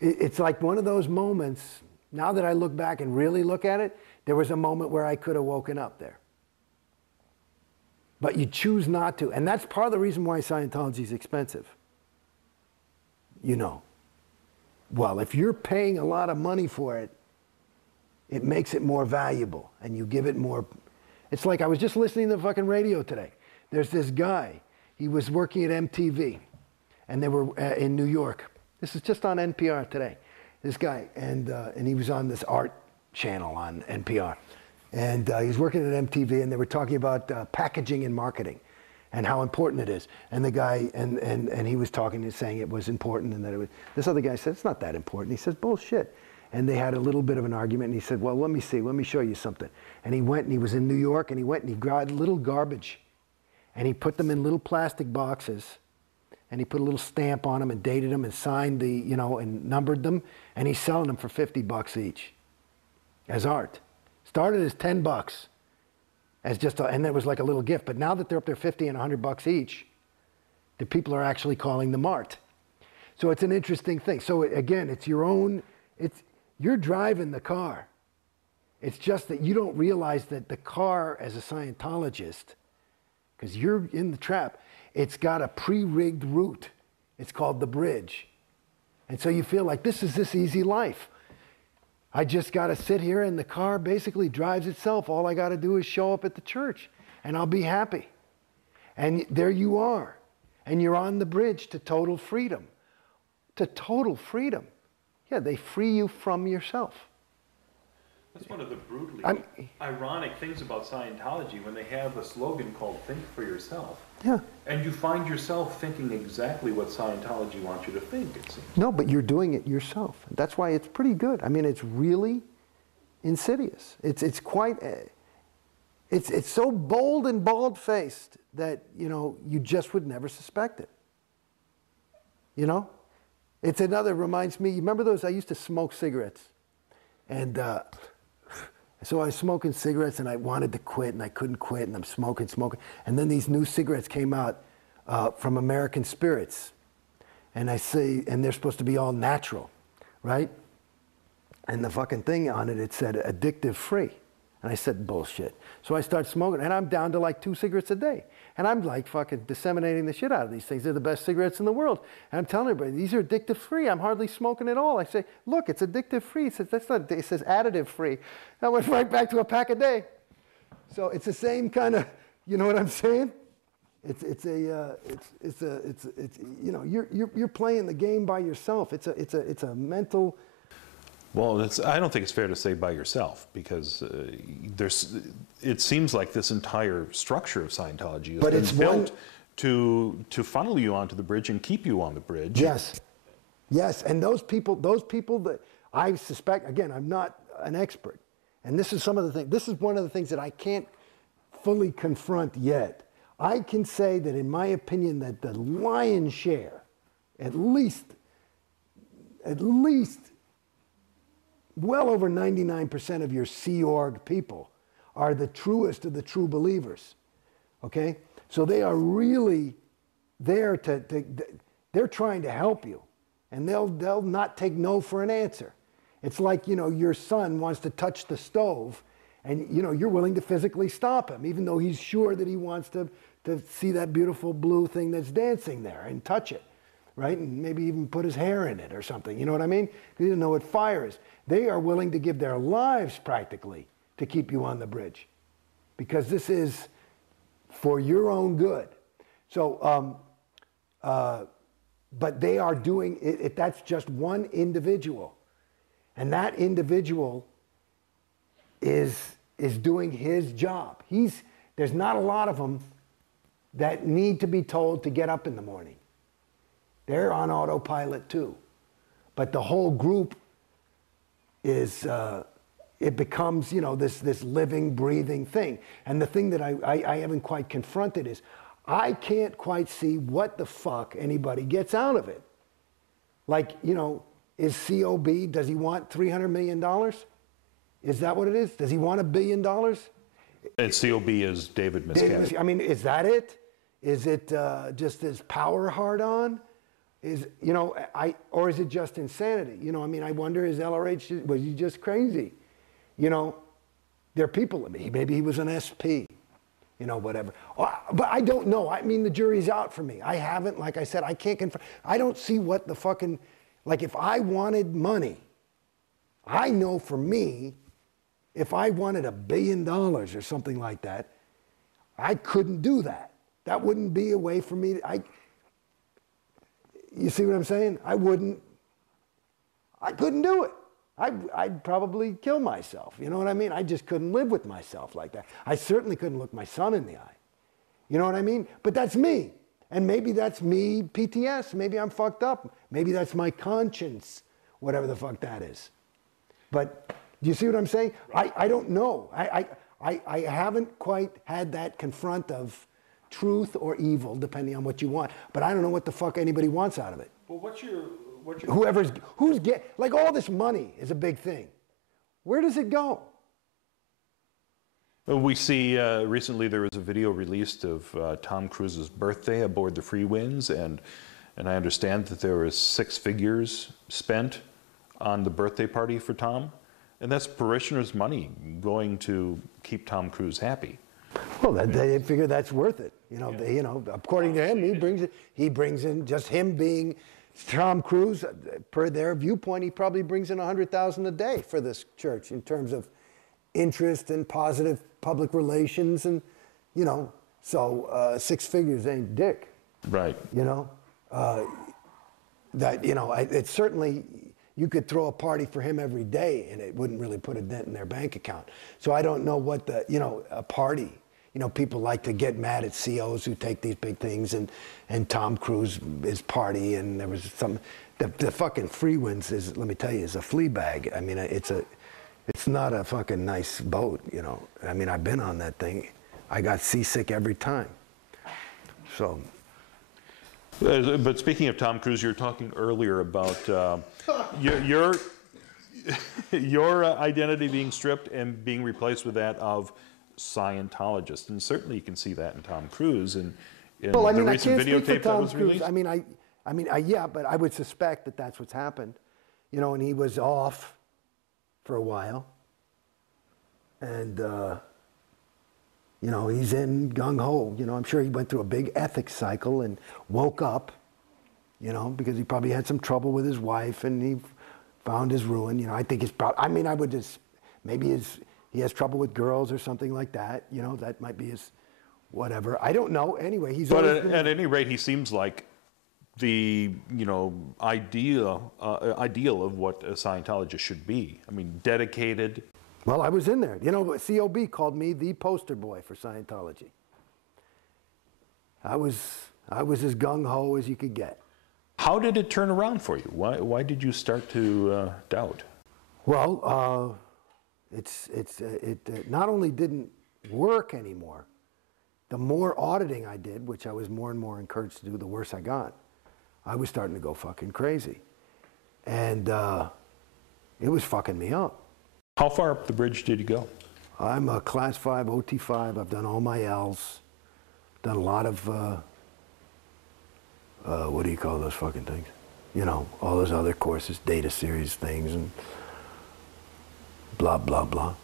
It's like one of those moments, now that I look back and really look at it, there was a moment where I could have woken up there. But you choose not to. And that's part of the reason why Scientology is expensive. You know. Well, if you're paying a lot of money for it, it makes it more valuable. And you give it more. It's like I was just listening to the fucking radio today. There's this guy. He was working at MTV. And they were in New York. This is just on NPR today. This guy. And he was on this art channel on NPR. And he was working at MTV, and they were talking about packaging and marketing and how important it is. And the guy, and he was talking and saying it was important, and that it was, this other guy said, it's not that important. He says, bullshit. And they had a little bit of an argument, and he said, well, let me see, let me show you something. And he went, and he was in New York, and he went and he grabbed little garbage, and he put them in little plastic boxes, and he put a little stamp on them and dated them and signed the, you know, and numbered them, and he's selling them for $50 each as art. Started as $10 as just and it was like a little gift. But now that they're up there $50 and $100 each, the people are actually calling them art. So it's an interesting thing. So again, it's your own, you're driving the car. It's just that you don't realize that the car as a Scientologist, because you're in the trap, it's got a pre-rigged route. It's called the bridge. And so you feel like this is this easy life. I just got to sit here and the car basically drives itself. All I got to do is show up at the church and I'll be happy. And there you are. And you're on the bridge to total freedom. To total freedom. Yeah, they free you from yourself. That's one of the brutally ironic things about Scientology when they have a slogan called Think for Yourself. Yeah. And you find yourself thinking exactly what Scientology wants you to think, it seems. No, but you're doing it yourself. That's why it's pretty good. I mean, it's really insidious. It's quite, it's so bold and bald-faced that, you know, you just would never suspect it. You know? It's another, reminds me, you remember those, I used to smoke cigarettes. And so I was smoking cigarettes and I wanted to quit and I couldn't quit and I'm smoking. And then these new cigarettes came out from American Spirits. And I say, and they're supposed to be all natural, right? And the fucking thing on it, it said addictive free. And I said, bullshit. So I start smoking and I'm down to like 2 cigarettes a day. And I'm like fucking disseminating the shit out of these things. They're the best cigarettes in the world. And I'm telling everybody, these are addictive free. I'm hardly smoking at all. I say, look, it's addictive free. It says, that's not, it says additive free. I went right back to a pack a day. So it's the same kind of, you know what I'm saying? It's you know, you're playing the game by yourself. It's a mental. Well, I don't think it's fair to say by yourself, because it seems like this entire structure of Scientology has been built to funnel you onto the bridge and keep you on the bridge. Yes, yes, and those people that I suspect, again, I'm not an expert, and this is some of the things. This is one of the things that I can't fully confront yet. I can say that, in my opinion, that the lion's share, at least. Well over 99% of your Sea Org people are the truest of the true believers, okay? So they are really there they're trying to help you, and they'll not take no for an answer. It's like, you know, your son wants to touch the stove, and, you know, you're willing to physically stop him, even though he's sure that he wants to see that beautiful blue thing that's dancing there and touch it. Right? And maybe even put his hair in it or something. You know what I mean? He doesn't know what fire is. They are willing to give their lives practically to keep you on the bridge, because this is for your own good. So, but they are doing it. That's just one individual, and that individual is doing his job. There's not a lot of them that need to be told to get up in the morning. They're on autopilot too. But the whole group is, it becomes, you know, this living, breathing thing. And the thing that I haven't quite confronted is, I can't quite see what the fuck anybody gets out of it. Like, you know, is COB, does he want $300 million? Is that what it is? Does he want $1 billion? And COB is David Miscavige. I mean, is that it? Is it just his power hard on? is, you know, or is it just insanity? You know, I mean, I wonder, is LRH, was he just crazy? You know, there are people, maybe he was an SP, you know, whatever. But I don't know. I mean, the jury's out for me. I haven't, like I said, I can't confirm. I don't see what the fucking, like if I wanted money, I know for me, if I wanted $1 billion or something like that, I couldn't do that. That wouldn't be a way for me to, you see what I'm saying? I couldn't do it. I'd probably kill myself. You know what I mean? I just couldn't live with myself like that. I certainly couldn't look my son in the eye. You know what I mean? But that's me. And maybe that's me, PTS. Maybe I'm fucked up. Maybe that's my conscience, whatever the fuck that is. But do you see what I'm saying? I don't know. I haven't quite had that confront of truth or evil, depending on what you want. But I don't know what the fuck anybody wants out of it. Well, Like all this money is a big thing. Where does it go? Well, we see recently there was a video released of Tom Cruise's birthday aboard the Free Winds, and I understand that there was 6 figures spent on the birthday party for Tom, and that's parishioners' money going to keep Tom Cruise happy. Well, they figure that's worth it. You know, according to him, he brings in just him being Tom Cruise. Per their viewpoint, he probably brings in $100,000 a day for this church in terms of interest and positive public relations, and you know, so 6 figures ain't dick. Right. You know, it's certainly. You could throw a party for him every day and it wouldn't really put a dent in their bank account. So I don't know what a party, people like to get mad at COs who take these big things, and Tom Cruise is party, and there was the fucking Free Winds is, let me tell you, is a flea bag. I mean, it's not a fucking nice boat, I mean, I've been on that thing. I got seasick every time. So. But speaking of Tom Cruise, you were talking earlier about your identity being stripped and being replaced with that of Scientologist, and certainly you can see that in Tom Cruise and in the recent videotape that was released. I mean, yeah, but I would suspect that that's what's happened, and he was off for a while, and. He's in gung-ho. I'm sure he went through a big ethics cycle and woke up, because he probably had some trouble with his wife and he found his ruin. I think it's probably, I would just, maybe he has trouble with girls or something like that. That might be his whatever. I don't know. Anyway, he's But at any rate, he seems like the, ideal of what a Scientologist should be. I mean, dedicated. Well, I was in there. COB called me the poster boy for Scientology. I was as gung-ho as you could get. How did it turn around for you? Why did you start to doubt? Well, it not only didn't work anymore, the more auditing I did, which I was more and more encouraged to do, the worse I got. I was starting to go fucking crazy. And it was fucking me up. How far up the bridge did you go? I'm a Class 5, OT5. I've done all my L's. Done a lot of, what do you call those fucking things? All those other courses, data series things, and blah, blah, blah.